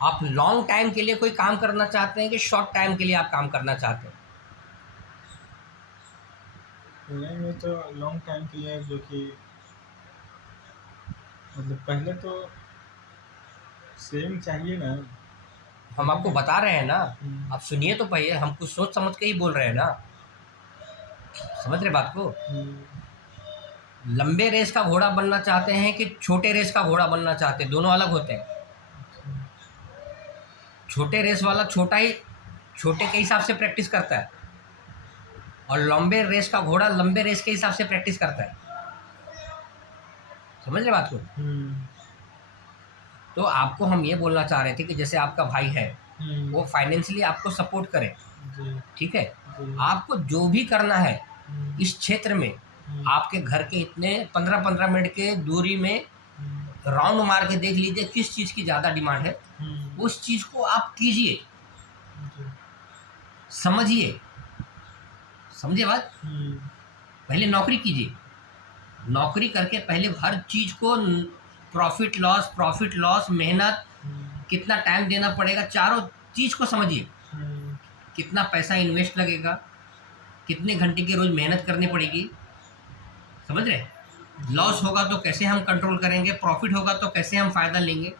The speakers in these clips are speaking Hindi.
आप लॉन्ग टाइम के लिए कोई काम करना चाहते हैं कि शॉर्ट टाइम के लिए आप काम करना चाहते हैं? नहीं तो लॉन्ग टाइम के लिए, जो कि मतलब पहले तो सेविंग चाहिए ना, हम तभी आपको ना। बता रहे हैं ना, हम्म, आप सुनिए तो पहले, हम कुछ सोच समझ के ही बोल रहे हैं ना, समझ रहे बात को? हम्म, लंबे रेस का घोड़ा बनना चाहते हैं कि छोटे रेस का घोड़ा बनना चाहते हैं? दोनों अलग होते हैं। अच्छा, छोटे रेस वाला छोटा ही छोटे के हिसाब से प्रैक्टिस करता है, और लंबे रेस का घोड़ा लंबे रेस के हिसाब से प्रैक्टिस करता है। समझ रहे बात को? हम्म, तो आपको हम ये बोलना चाह रहे थे कि जैसे आपका भाई है, हम्म, वो फाइनेंशियली आपको सपोर्ट करे, जी, ठीक है? जी, आपको जो भी करना है हम्म, इस क्षेत्र में, हम्म, आपके घर के इतने 15-15 मिनट के दूरी में हम्म, राउंड मार के देख लीजिए किस चीज़ की ज़्यादा डिमांड है, हम्म, उस चीज़ को आप कीजिए, जी, समझिए, समझे बात? हम्म, पहले नौकरी कीजिए, नौकरी करके पहले हर चीज़ को प्रॉफिट लॉस, मेहनत, हम्म, कितना टाइम देना पड़ेगा, चारों चीज़ को समझिए। हम्म, कितना पैसा इन्वेस्ट लगेगा, कितने घंटे की रोज़ मेहनत करनी पड़ेगी, समझ रहे? जी, लॉस होगा तो कैसे हम कंट्रोल करेंगे, प्रॉफिट होगा तो कैसे हम फ़ायदा लेंगे,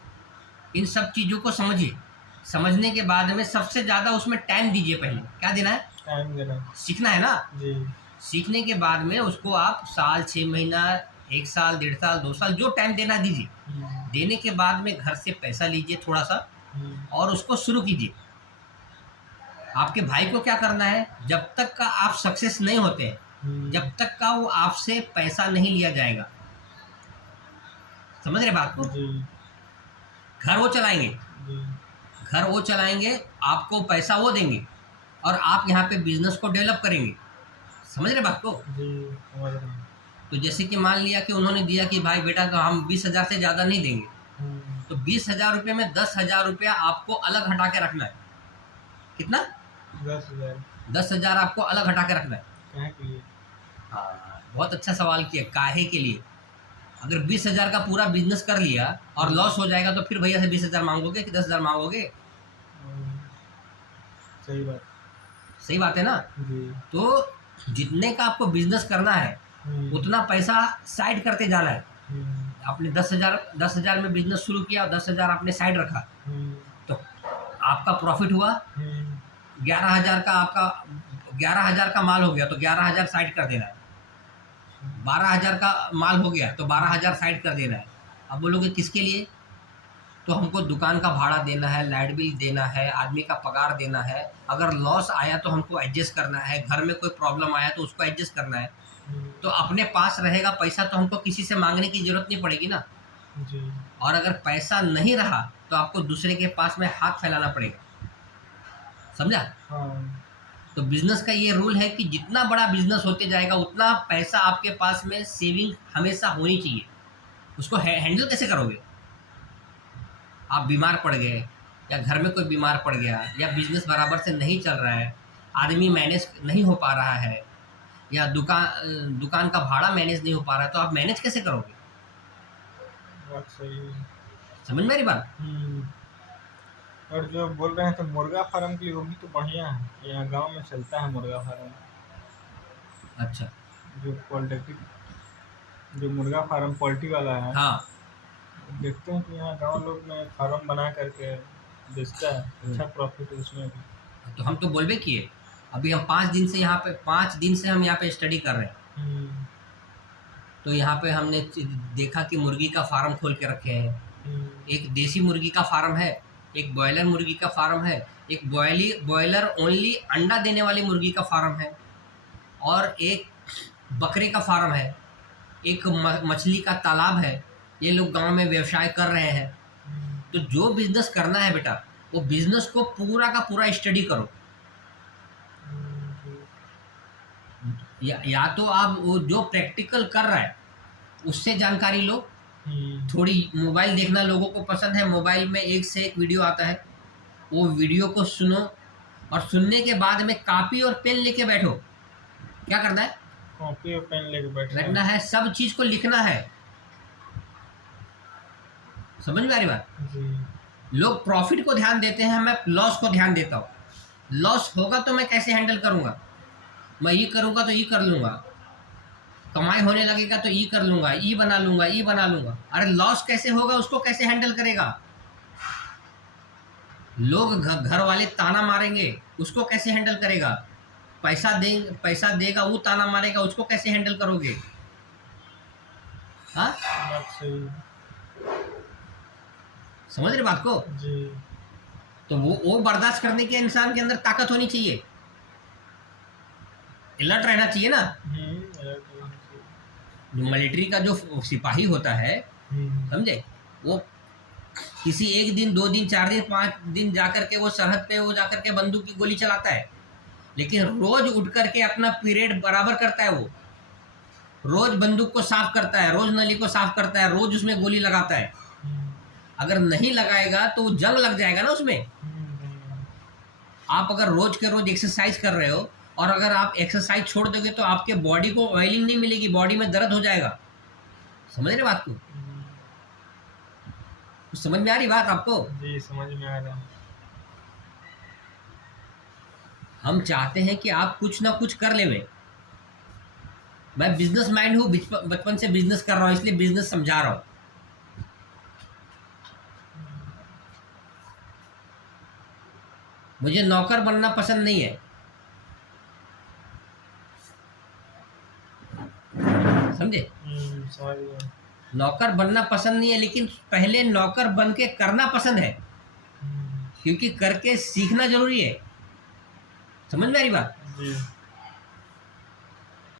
इन सब चीज़ों को समझिए। समझने के बाद में सबसे ज़्यादा उसमें टाइम दीजिए। पहले क्या देना है? टाइम देना, सीखना है ना। जी, सीखने के बाद में उसको आप साल, 6 महीना, 1 साल, 1.5 साल, 2 साल, जो टाइम देना दीजिए। हम्म, देने के बाद में घर से पैसा लीजिए थोड़ा सा, हम्म, और उसको शुरू कीजिए। आपके भाई को क्या करना है, जब तक का आप सक्सेस नहीं होते हैं, हम्म, जब तक का वो आपसे पैसा नहीं लिया जाएगा, समझ रहे बात को? जी, घर वो चलाएंगे, जी, घर वो चलाएंगे, आपको पैसा वो देंगे, और आप यहाँ पे बिजनेस को डेवलप करेंगे, समझ रहे बात को? जी, समझ रहा हूँ। तो जैसे कि मान लिया कि उन्होंने दिया कि भाई बेटा तो हम 20,000 से ज़्यादा नहीं देंगे, हम्म, तो 20,000 रुपये में 10,000 रुपया आपको अलग हटा के रखना है। कितना? 10,000 10,000 आपको अलग हटा के रखना है। कहाँ के लिए? हाँ, बहुत अच्छा सवाल किया, काहे के लिए? अगर 20,000 का पूरा बिजनेस कर लिया और हम्म, लॉस हो जाएगा, तो फिर भैया से 20,000 मांगोगे कि 10,000 मांगोगे? हम्म, सही बात, सही बात है ना? जी, तो जितने का आपको बिजनेस करना है, हम्म, उतना पैसा साइड करते जाना है। हम्म, आपने 10,000 में बिजनेस शुरू किया और 10,000 आपने साइड रखा, हम्म, तो आपका प्रॉफिट हुआ हम्म, 11,000 का। आपका 11,000 का माल हो गया तो 11,000 साइड कर देना है। 12,000 का माल हो गया तो 12,000 साइड कर देना है। अब बोलोगे किसके लिए? तो हमको दुकान का भाड़ा देना है, लाइट बिल देना है, आदमी का पगार देना है, अगर लॉस आया तो हमको एडजस्ट करना है, घर में कोई प्रॉब्लम आया तो उसको एडजस्ट करना है। हम्म, तो अपने पास रहेगा पैसा तो हमको किसी से मांगने की जरूरत नहीं पड़ेगी ना। जी, और अगर पैसा नहीं रहा तो आपको दूसरे के पास में हाथ फैलाना पड़ेगा, समझा? हाँ, तो बिजनेस का ये रूल है कि जितना बड़ा बिजनेस होते जाएगा उतना पैसा आपके पास में सेविंग हमेशा होनी चाहिए। उसको हैंडल कैसे करोगे? आप बीमार पड़ गए, या घर में कोई बीमार पड़ गया, या बिजनेस बराबर से नहीं चल रहा है, आदमी मैनेज नहीं हो पा रहा है, या दुकान का भाड़ा मैनेज नहीं हो पा रहा है, तो आप मैनेज कैसे करोगे? बात सही है। समझ में मेरी बात? हम्म, और जो बोल रहे हैं तो मुर्गा फार्म के लिए वो भी तो बढ़िया है, यहाँ गांव में चलता है मुर्गा फार्म। अच्छा। जो पॉलिटेक्निक, जो मुर्गा फार्म पोल्ट्री वाला है, हाँ। देखते हैं कि यहाँ गांव लोग में फार्म बना करके बेचता है, अच्छा हम्म, प्रॉफिट है उसमें भी। तो हम तो बोलबे किए, अभी हम 5 दिन से यहाँ पे 5 दिन से हम यहाँ पे स्टडी कर रहे हैं। हम्म, तो यहाँ पे हमने देखा कि मुर्गी का फार्म खोल के रखे हैं। हम्म, एक देसी मुर्गी का फार्म है, एक ब्रॉयलर मुर्गी का फार्म है, एक बॉयलर ओनली अंडा देने वाली मुर्गी का फार्म है, और एक बकरे का फार्म है, एक मछली का तालाब है। ये लोग गांव में व्यवसाय कर रहे हैं। हम्म, तो जो बिजनेस करना है बेटा, वो बिजनेस को पूरा का पूरा स्टडी करो। जी, या तो आप वो जो प्रैक्टिकल कर रहा है उससे जानकारी लो। हम्म, थोड़ी मोबाइल देखना लोगों को पसंद है, मोबाइल में एक से एक वीडियो आता है, वो वीडियो को सुनो, और सुनने के बाद में कॉपी और पेन लेके बैठो। क्या करना है? कॉपी और पेन लेके बैठना रखना है। है, सब चीज को लिखना है। समझ में आ रही बात? जी, लोग प्रॉफिट को ध्यान देते हैं, मैं लॉस को ध्यान देता हूँ। लॉस होगा तो मैं कैसे हैंडल करूँगा, मैं ये करूँगा तो ये कर लूँगा, कमाई होने लगेगा तो ये कर लूँगा, ये बना लूँगा, ये बना लूँगा। अरे लॉस कैसे होगा, उसको कैसे हैंडल करेगा? लोग घर वाले ताना मारेंगे, उसको कैसे हैंडल करेगा? पैसा देगा वो ताना मारेगा, उसको कैसे हैंडल करोगे? हाँ, बात सही। समझ रहे बात को? जी। तो वो बर्दाश्त करने के इंसान के अंदर ताकत होनी चाहिए, अलर्ट रहना चाहिए ना। जो मिलिट्री का जो सिपाही होता है, समझे, वो किसी एक दिन, 2 दिन, 4 दिन, 5 दिन जाकर के वो सरहद पे वो जाकर के बंदूक की गोली चलाता है, लेकिन रोज उठ करके अपना पीरियड बराबर करता है। वो रोज बंदूक को साफ करता है, रोज नली को साफ करता है, रोज उसमें गोली लगाता है। अगर नहीं लगाएगा तो जंग लग जाएगा ना उसमें। आप अगर रोज के रोज एक्सरसाइज कर रहे हो और अगर आप एक्सरसाइज छोड़ दोगे तो आपके बॉडी को ऑयलिंग नहीं मिलेगी, बॉडी में दर्द हो जाएगा। समझ रहे बात को? समझ में आ रही बात आपको? जी, समझ में आ रहा है। हम चाहते हैं कि आप कुछ ना कुछ कर ले। मैं बिजनेस माइंड हूँ, बचपन से बिजनेस कर रहा हूँ, इसलिए बिजनेस समझा रहा हूँ। मुझे नौकर बनना पसंद नहीं है, समझे? नौकर बनना पसंद नहीं है, लेकिन पहले नौकर बन के करना पसंद है, क्योंकि करके सीखना जरूरी है। समझ में आ रही बात? जी।